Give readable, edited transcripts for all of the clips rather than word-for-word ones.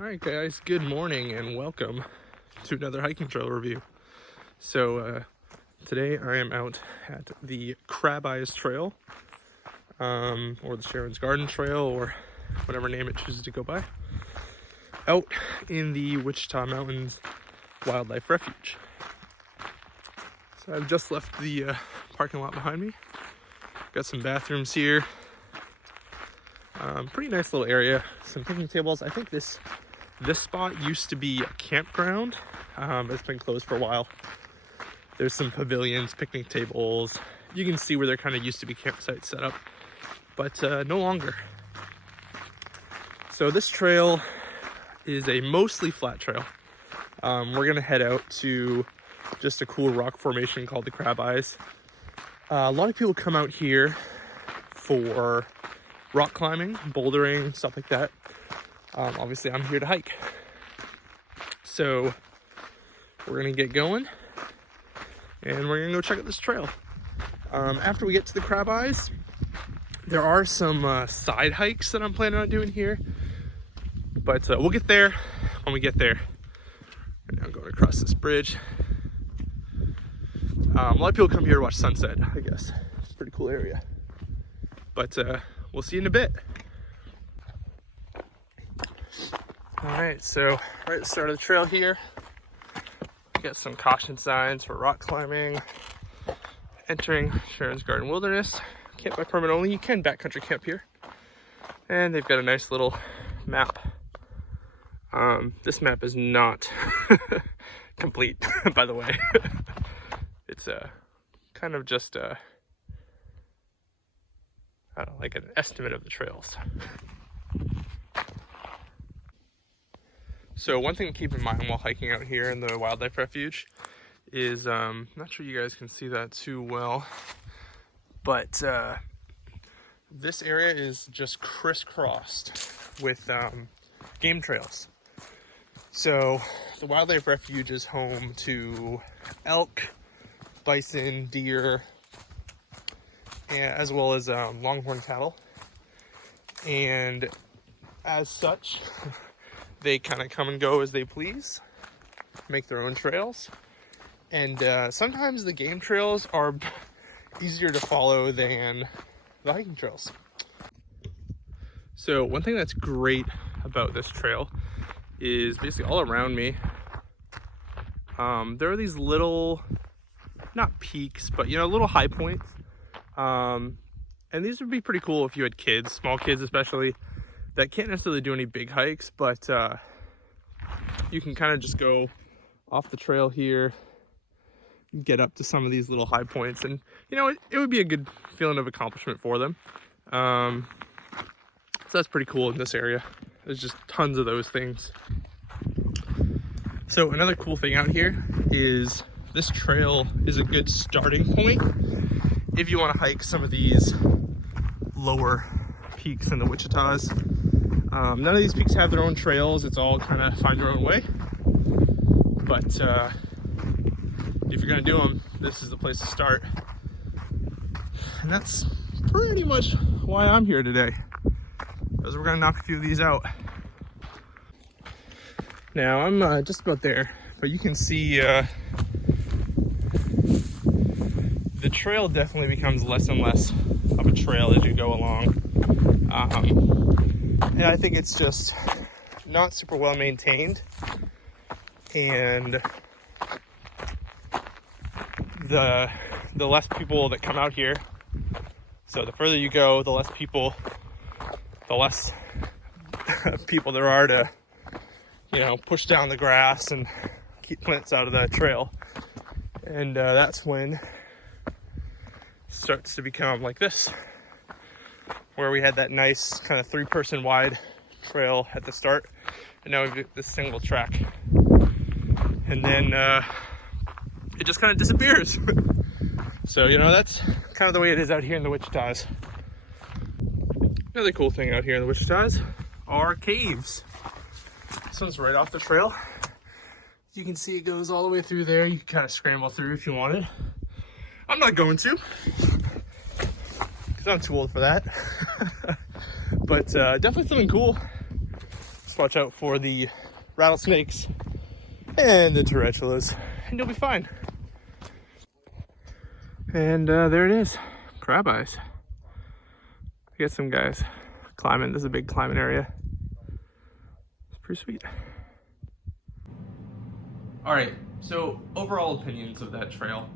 Alright guys, good morning and welcome to another hiking trail review. So today I am out at the Crab Eyes Trail, or the Sharon's Garden Trail, or whatever name it chooses to go by, out in the Wichita Mountains Wildlife Refuge. So I've just left the parking lot behind me. Got some bathrooms here. Pretty nice little area, some picnic tables. I think this spot used to be a campground. It's been closed for a while. There's some pavilions, picnic tables. You can see where there kind of used to be campsites set up, but no longer. So this trail is a mostly flat trail. We're gonna head out to just a cool rock formation called the Crab Eyes. A lot of people come out here for rock climbing, bouldering, stuff like that. Obviously I'm here to hike. So we're gonna get going and we're gonna go check out this trail. After we get to the Crab Eyes, there are some side hikes that I'm planning on doing here, but we'll get there when we get there. Right now I'm going across this bridge. A lot of people come here to watch sunset, I guess. It's a pretty cool area, but we'll see you in a bit. All right, so right at the start of the trail here, we got some caution signs for rock climbing. Entering Sharon's Garden Wilderness, camp by permit only. You can backcountry camp here. And they've got a nice little map. This map is not complete, by the way. It's kind of just I don't know, like an estimate of the trails. So one thing to keep in mind while hiking out here in the Wildlife Refuge is, I'm not sure you guys can see that too well, but this area is just crisscrossed with game trails. So the Wildlife Refuge is home to elk, bison, deer, as well as longhorn cattle, and as such they kind of come and go as they please, make their own trails, and sometimes the game trails are easier to follow than the hiking trails. So one thing that's great about this trail is basically all around me there are these little, not peaks, but little high points, and these would be pretty cool if you had kids, small kids especially, that can't necessarily do any big hikes, but you can kind of just go off the trail here, get up to some of these little high points, and it would be a good feeling of accomplishment for them. So that's pretty cool in this area. There's just tons of those things. So another cool thing out here is this trail is a good starting point if you want to hike some of these lower peaks in the Wichitas. None of these peaks have their own trails. It's all kind of find your own way. But if you're gonna do them, this is the place to start. And that's pretty much why I'm here today, because we're gonna knock a few of these out. Now I'm just about there, but you can see the trail definitely becomes less and less of a trail as you go along. And I think it's just not super well maintained, and the less people that come out here, so the further you go, the less people there are to push down the grass and keep plants out of the trail. And that's when it starts to become like this, where we had that nice kind of 3-person wide trail at the start, and now we've got this single track, and then it just kind of disappears. So that's kind of the way it is out here in the Wichitas. Another cool thing out here in the Wichitas are caves. This one's right off the trail. You can see it goes all the way through there. You can kind of scramble through if you wanted. I'm not going to, because I'm too old for that. But definitely something cool. Just watch out for the rattlesnakes and the tarantulas, and you'll be fine. And there it is, crab eyes. I got some guys climbing. This is a big climbing area. It's pretty sweet. All right, so overall opinions of that trail.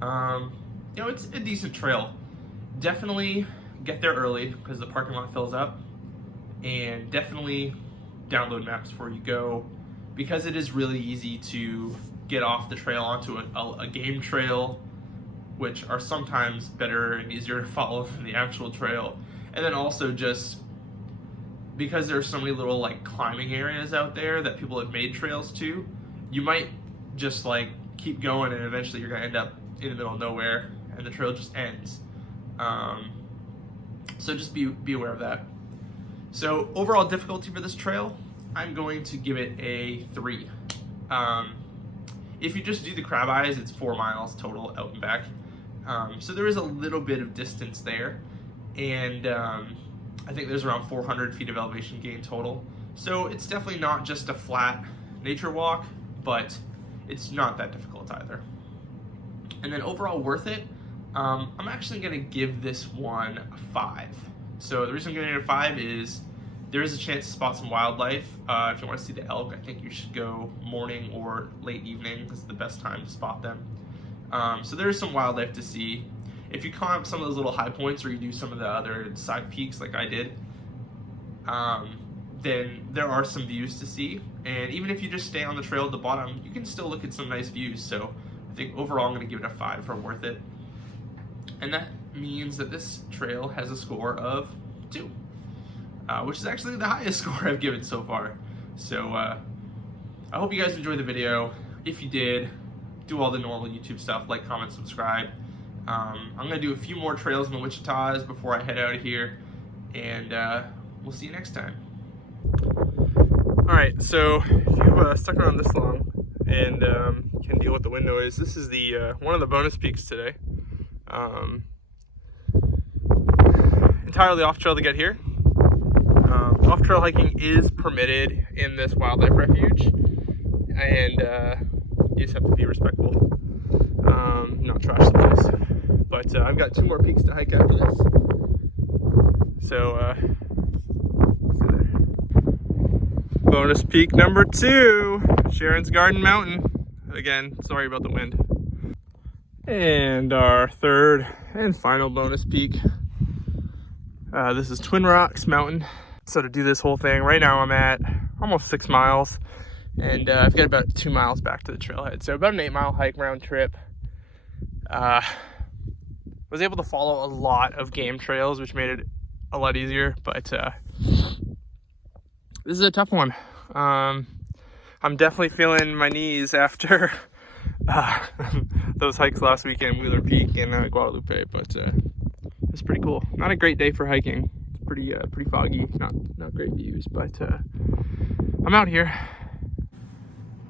You know, it's a decent trail. Definitely get there early because the parking lot fills up, and definitely download maps before you go, because it is really easy to get off the trail onto a game trail, which are sometimes better and easier to follow than the actual trail. And then also just because there's so many little like climbing areas out there that people have made trails to, you might just like keep going and eventually you're gonna end up in the middle of nowhere and the trail just ends. So just be aware of that. So overall difficulty for this trail, I'm going to give it a 3. If you just do the crab eyes, it's 4 miles total out and back. So there is a little bit of distance there, and I think there's around 400 feet of elevation gain total. So it's definitely not just a flat nature walk, but it's not that difficult either. And then overall worth it, I'm actually gonna give this one a 5. So the reason I'm giving it a 5 is there is a chance to spot some wildlife. If you want to see the elk, I think you should go morning or late evening. This is the best time to spot them. So there is some wildlife to see. If you climb up some of those little high points or you do some of the other side peaks like I did, then there are some views to see. And even if you just stay on the trail at the bottom, you can still look at some nice views. So I think overall I'm going to give it a 5 for worth it. And that means that this trail has a score of 2. Which is actually the highest score I've given so far. So I hope you guys enjoyed the video. If you did, do all the normal YouTube stuff, like, comment, subscribe. I'm gonna do a few more trails in the Wichitas before I head out of here, and we'll see you next time. All right, so if you've stuck around this long and can deal with the wind noise, this is the one of the bonus peaks today. Entirely off trail to get here. Off-trail hiking is permitted in this wildlife refuge, and you just have to be respectful, not trash the place. But I've got 2 more peaks to hike after this, so see there. Bonus peak number 2, Sharon's Garden Mountain. Again, sorry about the wind. And our 3rd and final bonus peak. This is Twin Rocks Mountain. So to do this whole thing, right now I'm at almost 6 miles, and I've got about 2 miles back to the trailhead. So about an 8-mile hike round trip. Was able to follow a lot of game trails, which made it a lot easier, but this is a tough one. I'm definitely feeling my knees after those hikes last weekend, Wheeler Peak and Guadalupe, but it's pretty cool. Not a great day for hiking. Pretty foggy, not great views, but I'm out here.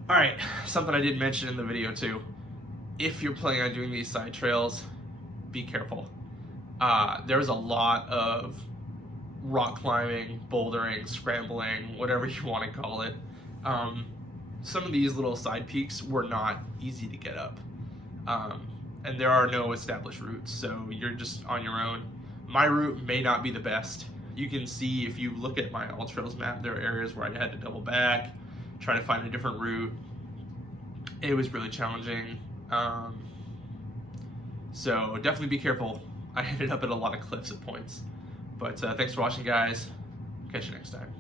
All right, something I did mention in the video too. If you're planning on doing these side trails, be careful. There's a lot of rock climbing, bouldering, scrambling, whatever you want to call it. Some of these little side peaks were not easy to get up, and there are no established routes, so you're just on your own. My route may not be the best. You can see if you look at my AllTrails map, there are areas where I had to double back, try to find a different route. It was really challenging. So definitely be careful. I ended up at a lot of cliffs at points. But thanks for watching, guys. Catch you next time.